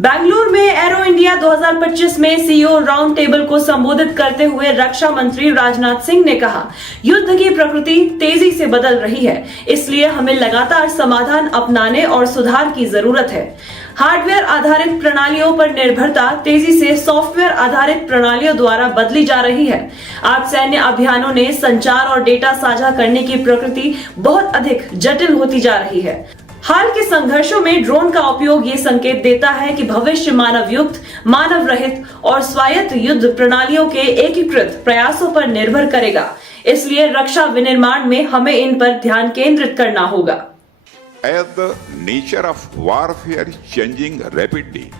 बेंगलुरु में arrow India 2025 में CEO round table को संबोधित करते हुए रक्षा मंत्री राजनाथ सिंह ने कहा, युद्ध की प्रकृति तेजी से बदल रही है, इसलिए हमें लगातार समाधान अपनाने और सुधार की जरूरत है। हार्डवेयर आधारित प्रणालियों पर निर्भरता तेजी से सॉफ्टवेयर आधारित प्रणालियों द्वारा बदली जा रही है। आज सैन्य अभियानों ने संचार और डेटा साझा करने की प्रकृति बहुत अधिक जटिल होती जा रही है। हाल के संघर्षों में ड्रोन का उपयोग ये संकेत देता है कि भविष्य मानव युक्त, मानव रहित और स्वायत्त युद्ध प्रणालियों के एकीकृत प्रयासों पर निर्भर करेगा। इसलिए रक्षा विनिर्माण में हमें इन पर ध्यान केंद्रित करना होगा। As the nature of warfare is changing rapidly,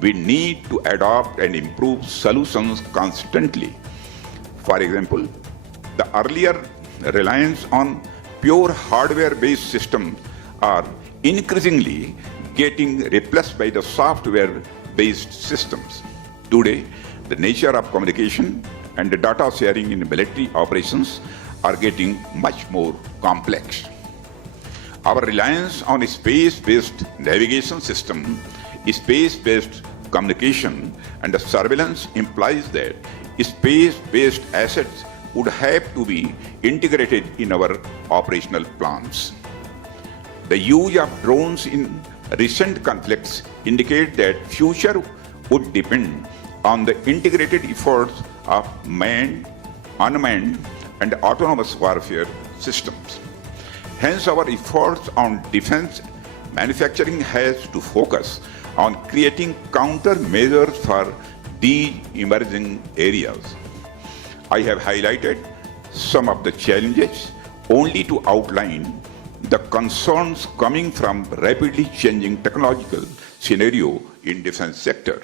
we need to adopt and improve solutions constantly. For example, the earlier reliance on pure hardware-based systems are increasingly getting replaced by the software-based systems. Today, the nature of communication and the data sharing in military operations are getting much more complex. Our reliance on a space-based navigation system, space-based communication, and the surveillance implies that space-based assets would have to be integrated in our operational plans. The use of drones in recent conflicts indicate that future would depend on the integrated efforts of manned, unmanned, and autonomous warfare systems. Hence, our efforts on defense manufacturing has to focus on creating countermeasures for these emerging areas. I have highlighted some of the challenges only to outline the concerns coming from rapidly changing technological scenario in defense sector.